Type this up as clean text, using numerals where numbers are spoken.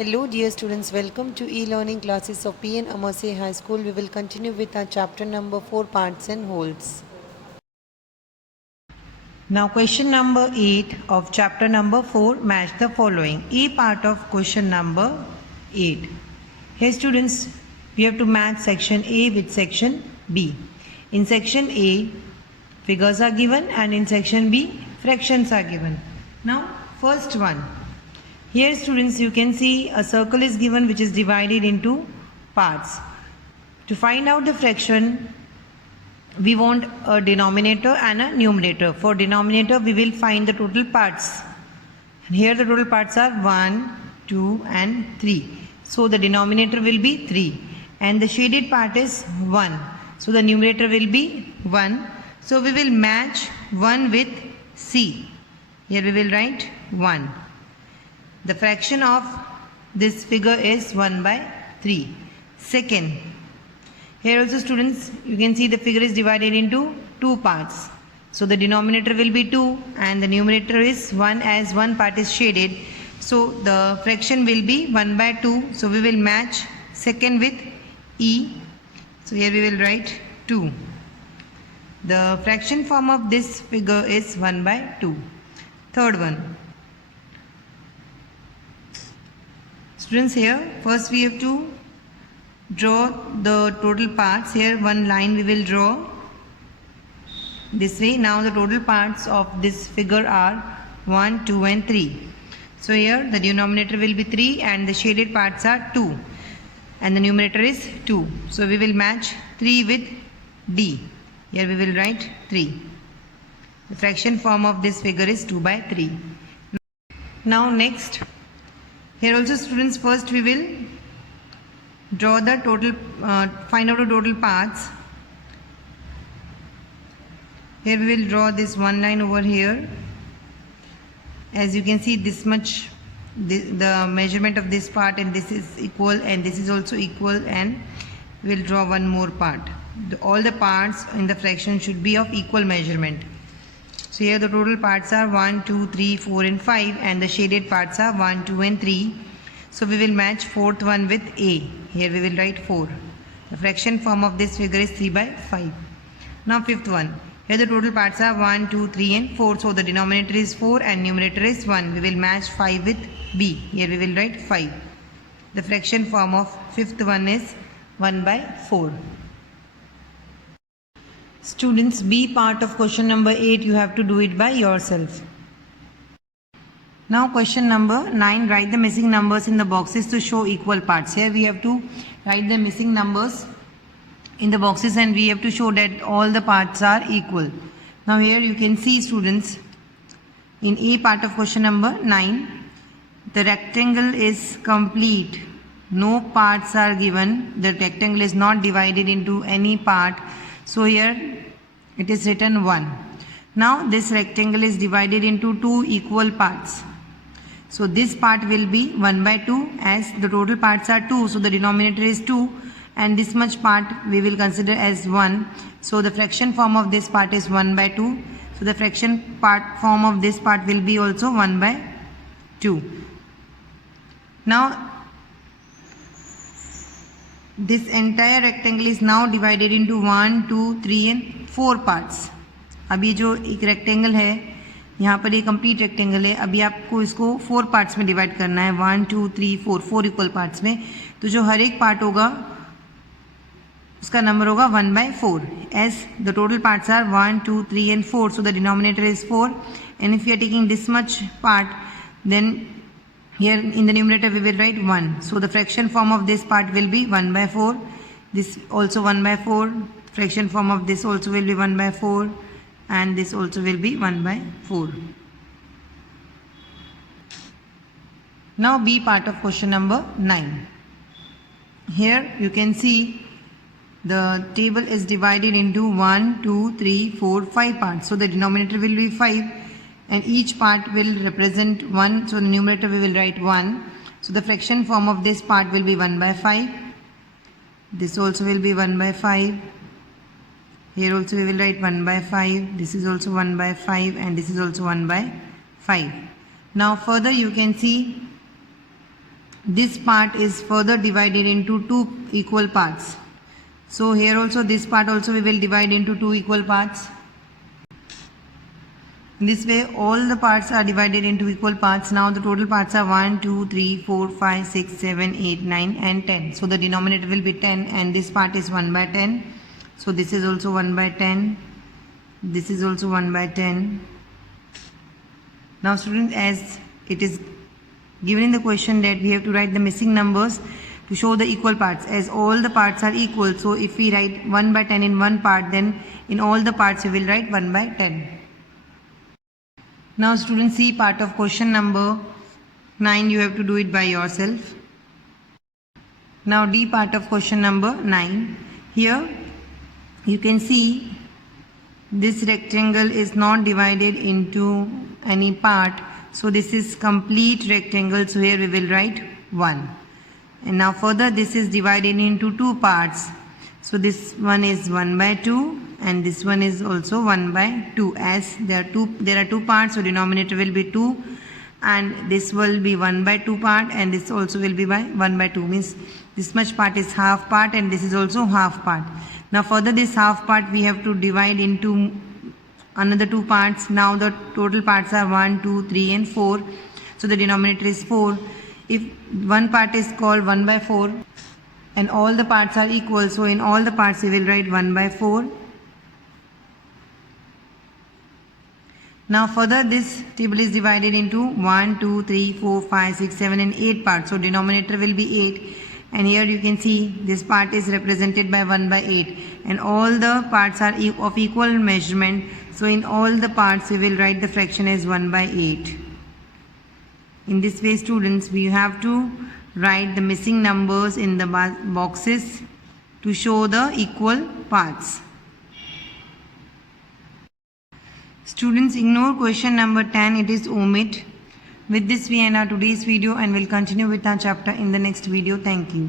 Hello dear students, welcome to e-learning classes of PN Amasya High School. We will continue with our chapter number 4, parts and wholes. Now question number 8 of chapter number 4, match the following. A part of question number 8. Here students, we have to match section A with section B. In section A, figures are given and in section B, fractions are given. Now first one. Here students, you can see a circle is given which is divided into parts. To find out the fraction, we want a denominator and a numerator. For denominator, we will find the total parts. And here the total parts are 1, 2 and 3. So the denominator will be 3 and the shaded part is 1. So the numerator will be 1. So we will match 1 with C. Here we will write 1. The fraction of this figure is 1 by 3. Second, here also students, you can see the figure is divided into two parts. So the denominator will be 2 and the numerator is 1 as one part is shaded. So the fraction will be 1 by 2. So we will match second with E. So here we will write 2. The fraction form of this figure is 1 by 2. Third one. Students, here first we have to draw the total parts. Here one line we will draw this way. Now the total parts of this figure are 1, 2 and 3. So here the denominator will be 3 and the shaded parts are 2 and the numerator is 2. So we will match 3 with D. Here we will write 3. The fraction form of this figure is 2 by 3. Now next, here also students, first we will draw the total, find out the total parts. Here we will draw this one line over here. As you can see, this much, the measurement of this part and this is equal and this is also equal, and we will draw one more part. All the parts in the fraction should be of equal measurement. So here the total parts are 1, 2, 3, 4 and 5 and the shaded parts are 1, 2 and 3. So we will match fourth one with A. Here we will write 4. The fraction form of this figure is 3 by 5. Now fifth one. Here the total parts are 1, 2, 3 and 4. So the denominator is 4 and numerator is 1. We will match 5 with B. Here we will write 5. The fraction form of fifth one is 1 by 4. Students, B part of question number 8, you have to do it by yourself. Now question number 9, write the missing numbers in the boxes to show equal parts. Here we have to write the missing numbers in the boxes and we have to show that all the parts are equal. Now here you can see students, in A part of question number 9, the rectangle is complete. No parts are given. The rectangle is not divided into any part. So here it is written 1. Now this rectangle is divided into two equal parts. So this part will be 1 by 2 as the total parts are 2. So the denominator is 2 and this much part we will consider as 1. So the fraction form of this part is 1 by 2. So the fraction part form of this part will be also 1 by 2. Now this entire rectangle is now divided into 1, 2, 3 and 4 parts. अब ये जो एक rectangle है, यहाँ पर ये complete rectangle है. अभी आपको इसको 4 पार्ट्स में डिवाइड करना है. 1, 2, 3, 4 इक्वल पार्ट्स में. तो जो हर एक पार्ट होगा उसका नंबर होगा 1 by 4. As the total parts are 1, 2, 3 and 4. So the denominator is 4. And if you are taking this much part, then here in the numerator we will write 1. So the fraction form of this part will be 1 by 4. This also 1 by 4. Fraction form of this also will be 1 by 4. And this also will be 1 by 4. Now B part of question number 9. Here you can see the table is divided into 1, 2, 3, 4, 5 parts. So the denominator will be 5. And each part will represent 1. So the numerator we will write 1. So the fraction form of this part will be 1 by 5. This also will be 1 by 5. Here also we will write 1 by 5. This is also 1 by 5 and this is also 1 by 5. Now further you can see this part is further divided into two equal parts. So here also this part also we will divide into two equal parts. In this way all the parts are divided into equal parts. Now the total parts are 1, 2, 3, 4, 5, 6, 7, 8, 9 and 10. So the denominator will be 10 and this part is 1 by 10. So this is also 1 by 10. This is also 1 by 10. Now students, as it is given in the question that we have to write the missing numbers to show the equal parts, as all the parts are equal. So if we write 1 by 10 in one part, then in all the parts we will write 1 by 10. Now students, see part of question number 9. You have to do it by yourself. Now D part of question number 9. Here you can see this rectangle is not divided into any part. So this is complete rectangle. So here we will write 1. And now further this is divided into two parts. So this one is 1 by 2 and this one is also 1 by 2. As there are two parts, so denominator will be 2 and this will be 1 by 2 part and this also will be by 1 by 2, means this much part is half part and this is also half part. Now further this half part we have to divide into another two parts. Now the total parts are 1, 2, 3 and 4. So the denominator is 4. If one part is called 1 by 4 and all the parts are equal, so in all the parts we will write 1 by 4. Now further this table is divided into 1, 2, 3, 4, 5, 6, 7 and 8 parts. So denominator will be 8 and here you can see this part is represented by 1 by 8 and all the parts are of equal measurement. So in all the parts we will write the fraction as 1 by 8. In this way students, we have to write the missing numbers in the boxes to show the equal parts. Students, ignore question number 10, it is omit. With this we end our today's video and will continue with our chapter in the next video. Thank you.